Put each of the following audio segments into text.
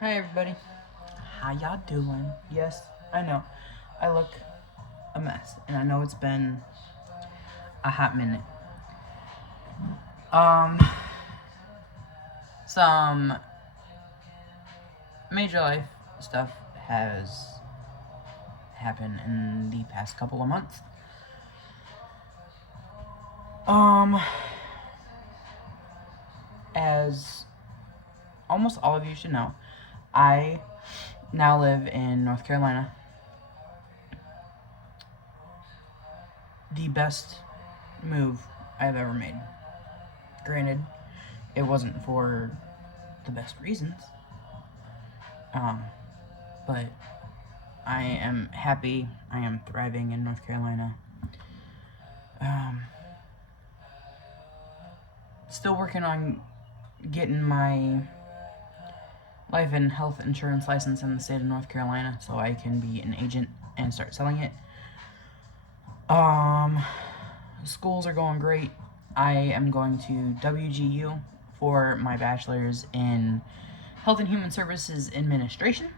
Hi everybody. How y'all doing? Yes, I know. I look a mess, and I know it's been a hot minute. Um, some major life stuff has happened in the past couple of months. As almost all of you should know, I now live in North Carolina. The best move I've ever made. Granted, it wasn't for the best reasons. But I am happy. I am thriving in North Carolina. Still working on getting my life and health insurance license in the state of North Carolina so I can be an agent and start selling it. Schools are going great. I am going to WGU for my bachelor's in Health and Human Services Administration.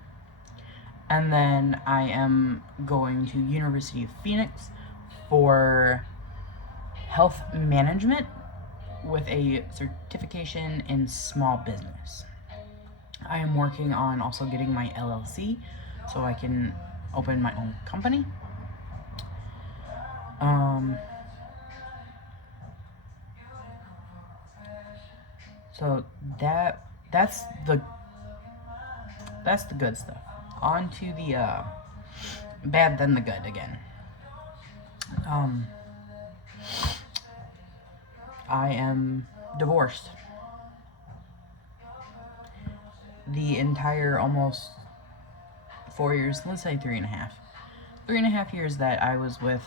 And then I am going to University of Phoenix for health management with a certification in small business. I am working on also getting my LLC so I can open my own company. So that's the good stuff. On to the bad then the good again. I am divorced. The entire almost 4 years, let's say 3.5. 3.5 years that I was with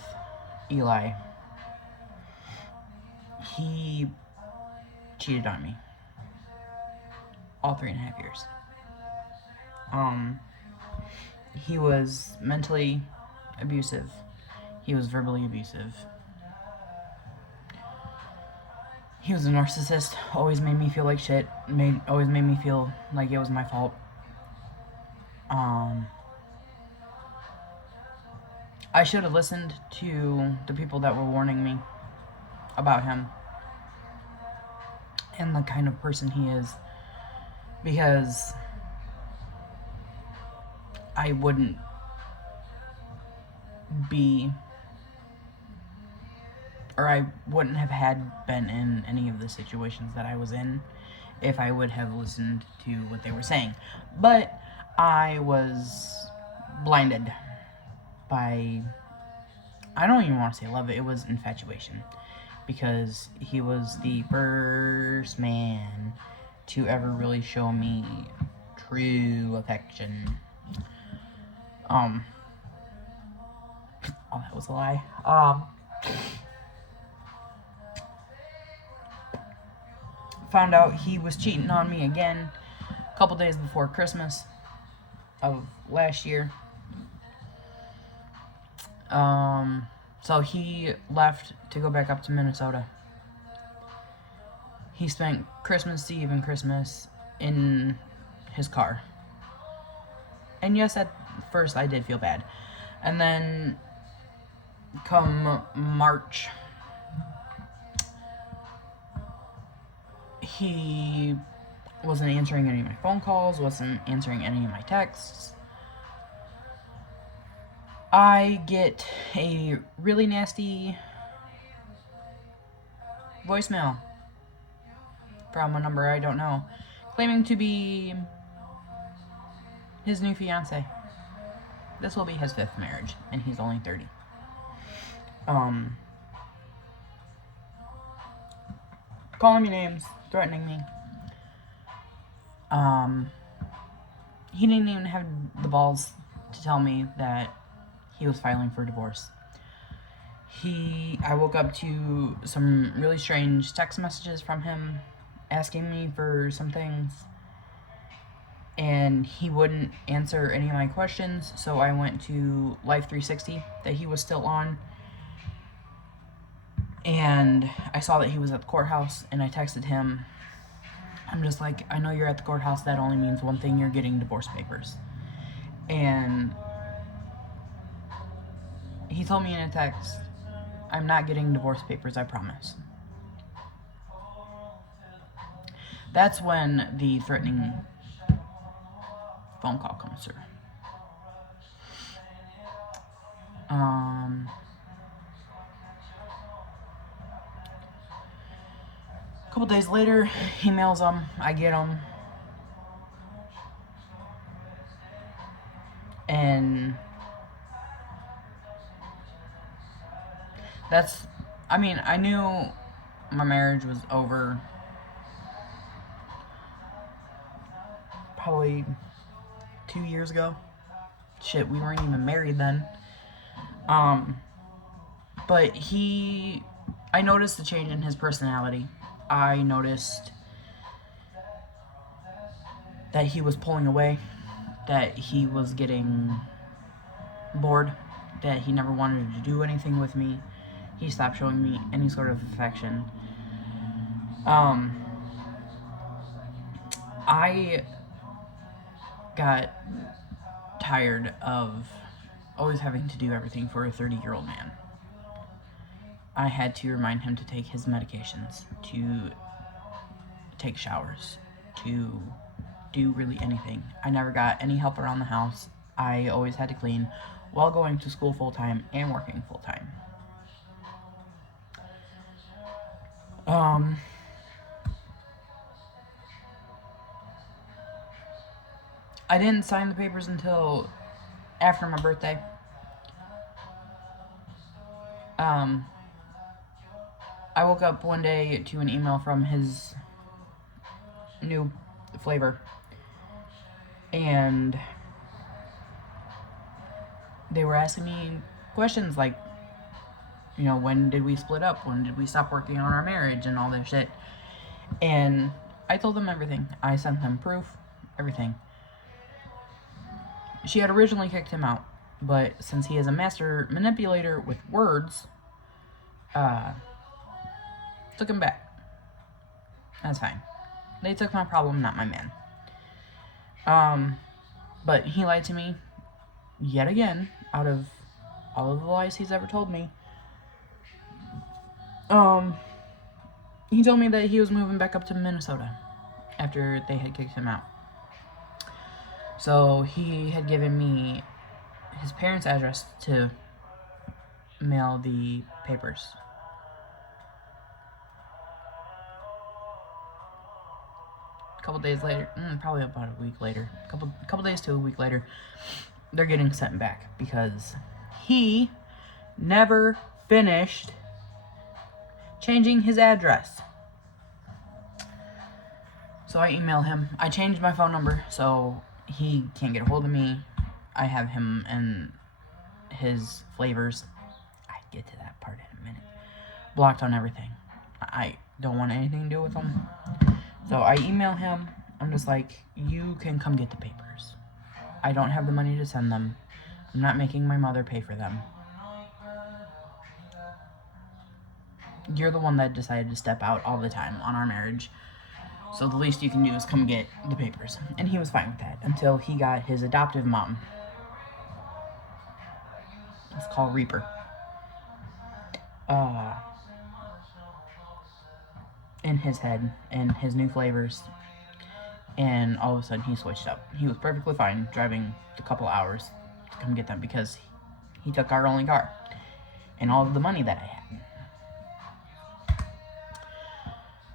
Eli, he cheated on me. All 3.5 years. He was mentally abusive. He was verbally abusive. He was a narcissist. Always made me feel like shit. Always made me feel like it was my fault. I should have listened to the people that were warning me about him and the kind of person he is, because I wouldn't be, or I wouldn't have been in any of the situations that I was in if I would have listened to what they were saying. But I was blinded by, I don't even want to say love, it was infatuation, because he was the first man to ever really show me true affection. Oh, that was a lie. Found out he was cheating on me again a couple days before Christmas of last year. So he left to go back up to Minnesota. He spent Christmas Eve and Christmas in his car. And yes, at first I did feel bad. And then come March, he wasn't answering any of my phone calls, wasn't answering any of my texts. I get a really nasty voicemail from a number I don't know, claiming to be his new fiance. This will be his 5th marriage, and he's only 30. Calling me names, threatening me. He didn't even have the balls to tell me that he was filing for divorce. I woke up to some really strange text messages from him asking me for some things, and he wouldn't answer any of my questions, so I went to Life 360 that he was still on, and I saw that he was at the courthouse, and I texted him I'm just like, I know you're at the courthouse. That only means one thing: you're getting divorce papers. And he told me in a text, I'm not getting divorce papers, I promise. That's when the threatening phone call comes through. A couple days later, he mails them. I get them. And that's, I mean, I knew my marriage was over probably 2 years ago. Shit, we weren't even married then. But I noticed the change in his personality. I noticed that he was pulling away, that he was getting bored, that he never wanted to do anything with me. He stopped showing me any sort of affection. I got tired of always having to do everything for a 30-year-old man. I had to remind him to take his medications, to take showers, to do really anything. I never got any help around the house. I always had to clean while going to school full-time and working full-time. I didn't sign the papers until after my birthday. I woke up one day to an email from his new flavor, and they were asking me questions like, you know, when did we split up? When did we stop working on our marriage and all this shit? And I told them everything. I sent them proof, everything. She had originally kicked him out, but since he is a master manipulator with words, took him back. That's fine. They took my problem, not my man. But he lied to me yet again, out of all of the lies he's ever told me. He told me that he was moving back up to Minnesota after they had kicked him out. So he had given me his parents' address to mail the papers. A couple days later, probably about a week later, couple days to a week later, they're getting sent back because he never finished changing his address. So I email him. I changed my phone number so he can't get a hold of me. I have him and his flavors, I get to that part in a minute, blocked on everything. I don't want anything to do with him. So I email him. I'm just like, you can come get the papers. I don't have the money to send them. I'm not making my mother pay for them. You're the one that decided to step out all the time on our marriage. So the least you can do is come get the papers. And he was fine with that until he got his adoptive mom. It's called Reaper. In his head and his new flavors. And all of a sudden he switched up. He was perfectly fine driving a couple hours to come get them because he took our only car and all of the money that I had.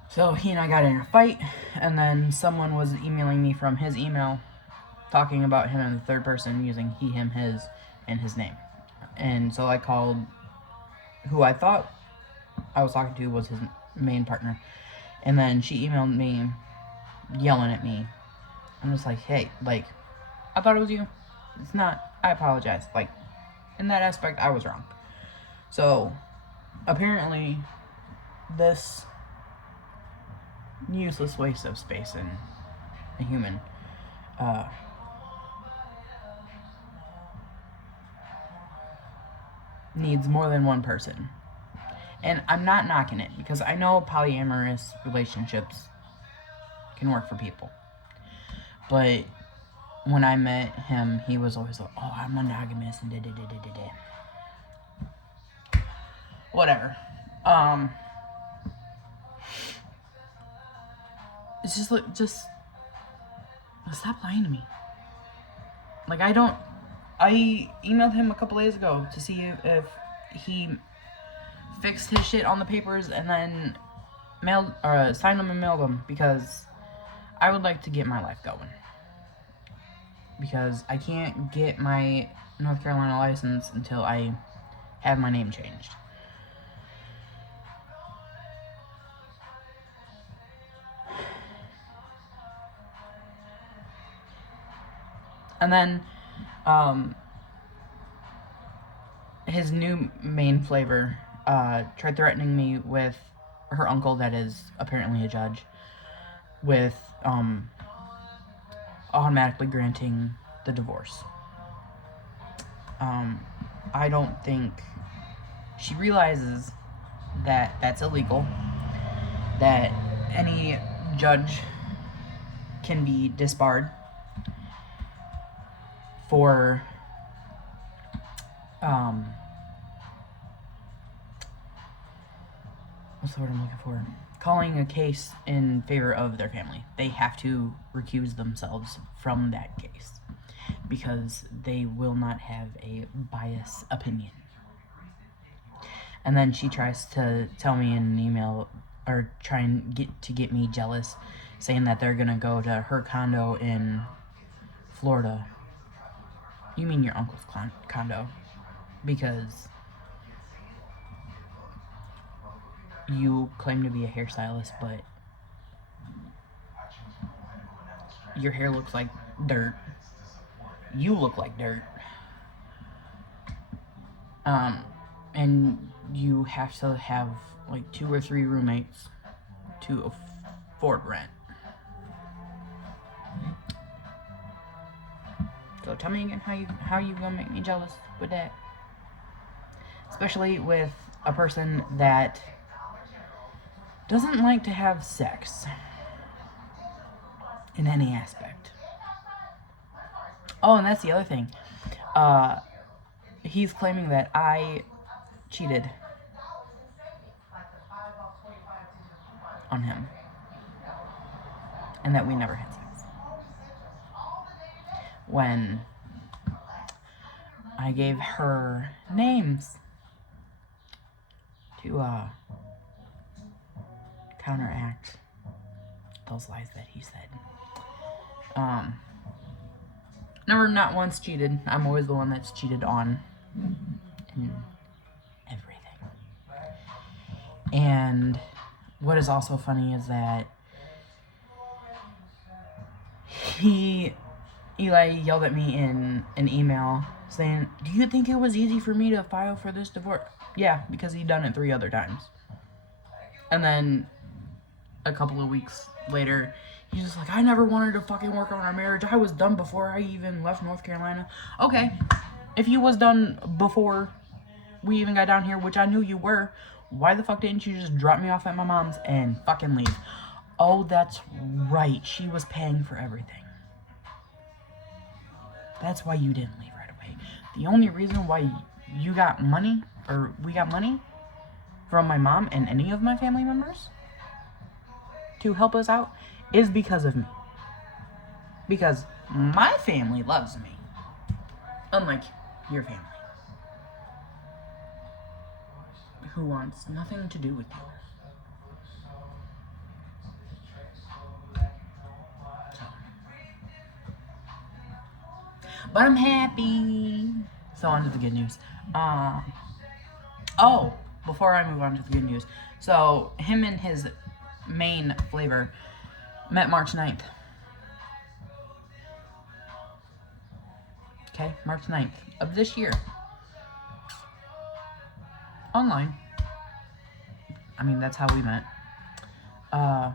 So he and I got in a fight, and then someone was emailing me from his email talking about him in the third person using he, him, his, and his name. And so I called who I thought I was talking to was his main partner. And then she emailed me yelling at me. I'm just like, hey, like, I thought it was you. It's not. I apologize. Like, in that aspect, I was wrong. So, apparently, this useless waste of space in a human needs more than one person. And I'm not knocking it because I know polyamorous relationships can work for people. But when I met him, he was always like, oh, I'm monogamous and da-da-da-da-da-da. Whatever. It's just like, stop lying to me. Like, I emailed him a couple days ago to see if he fixed his shit on the papers and then signed them and mailed them, because I would like to get my life going. Because I can't get my North Carolina license until I have my name changed. And then, his new main flavor tried threatening me with her uncle, that is apparently a judge, with automatically granting the divorce. I don't think she realizes that that's illegal, that any judge can be disbarred for what's the word I'm looking for? Calling a case in favor of their family. They have to recuse themselves from that case because they will not have a biased opinion. And then she tries to tell me in an email, or try and get me jealous, saying that they're gonna go to her condo in Florida. You mean your uncle's condo? Because you claim to be a hairstylist, but your hair looks like dirt. You look like dirt. And you have to have like 2 or 3 roommates to afford rent. So tell me again, how you gonna make me jealous with that? Especially with a person that doesn't like to have sex in any aspect. Oh, and that's the other thing. He's claiming that I cheated on him and that we never had sex, when I gave her names to counteract those lies that he said. Never, not once cheated. I'm always the one that's cheated on in everything. And what is also funny is that Eli yelled at me in an email saying, do you think it was easy for me to file for this divorce? Yeah, because he'd done it 3 other times. And then a couple of weeks later, he's just like, I never wanted to fucking work on our marriage. I was done before I even left North Carolina. Okay, if you was done before we even got down here, which I knew you were, why the fuck didn't you just drop me off at my mom's and fucking leave? Oh, that's right. She was paying for everything. That's why you didn't leave right away. The only reason why you got money, or we got money from my mom and any of my family members to help us out, is because of me. Because my family loves me. Unlike your family, who wants nothing to do with you. So. But I'm happy. So on to the good news. Oh, before I move on to the good news. So him and his main flavor met March 9th. Okay, March 9th of this year. Online. I mean, that's how we met. At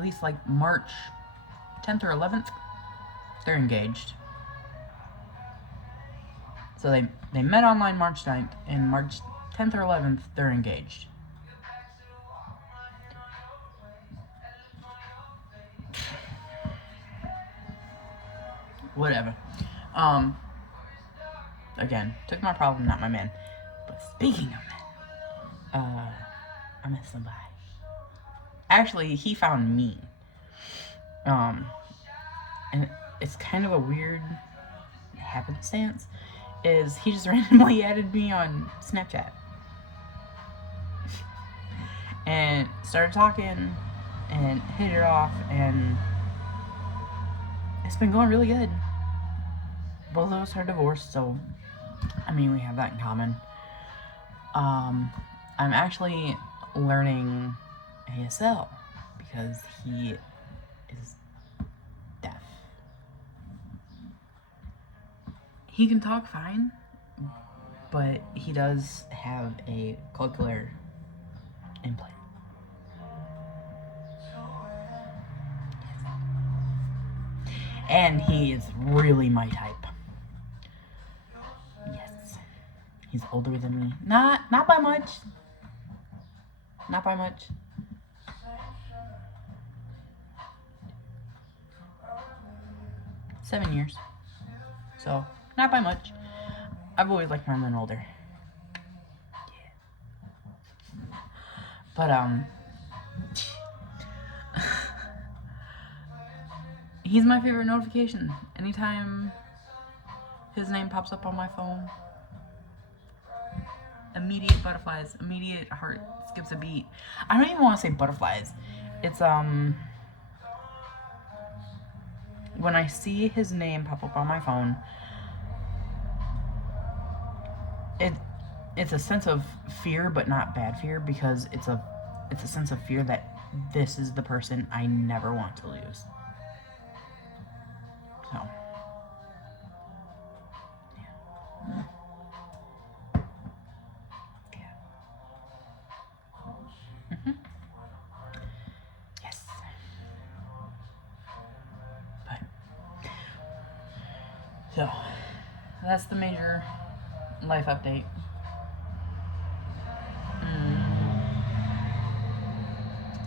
least like March 10th or 11th, they're engaged. So they met online March 9th, and March 10th or 11th, they're engaged. Whatever. Again, took my problem, not my man. But speaking of men, I met somebody. Actually, he found me. And it's kind of a weird happenstance. Is he just randomly added me on Snapchat and started talking and hit it off, and it's been going really good. Both of us are divorced, so I mean, we have that in common. I'm actually learning ASL because he is deaf. He can talk fine, but he does have a cochlear implant. And he is really my type. Yes. He's older than me. Not by much. Not by much. Seven years. So, not by much. I've always liked my men older. Yeah. But, he's my favorite notification. Anytime his name pops up on my phone, immediate butterflies, immediate heart skips a beat. I don't even want to say butterflies. It's, when I see his name pop up on my phone, it's a sense of fear, but not bad fear, because it's a sense of fear that this is the person I never want to lose. So, yeah. Yes. But, so, that's the major life update.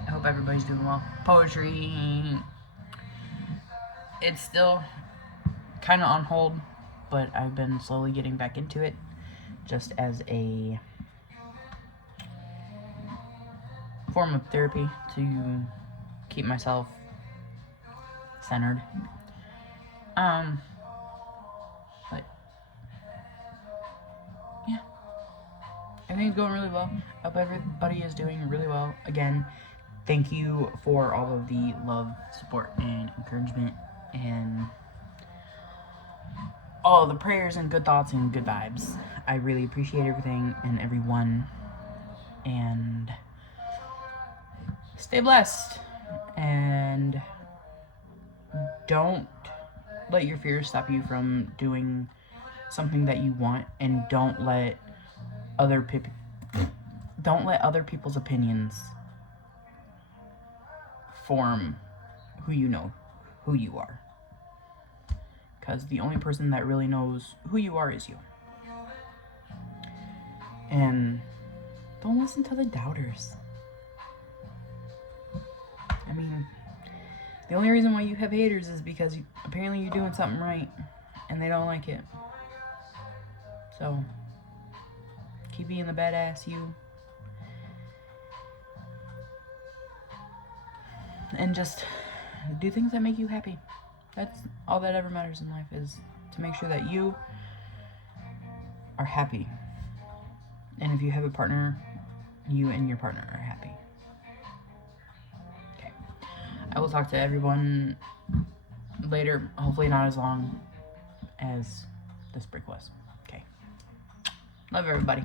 I hope everybody's doing well. Poetry, it's still kind of on hold, but I've been slowly getting back into it, just as a form of therapy to keep myself centered. But yeah, everything's going really well. I hope everybody is doing really well. Again, thank you for all of the love, support, and encouragement, and all the prayers and good thoughts and good vibes. I really appreciate everything and everyone, and stay blessed, and don't let your fears stop you from doing something that you want, and don't let other people's opinions form who you are. Because the only person that really knows who you are is you. And don't listen to the doubters. I mean, the only reason why you have haters is because apparently you're doing something right and they don't like it. So, keep being the badass you. And just do things that make you happy. That's all that ever matters in life, is to make sure that you are happy. And if you have a partner, you and your partner are happy. Okay. I will talk to everyone later. Hopefully not as long as this break was. Okay. Love everybody.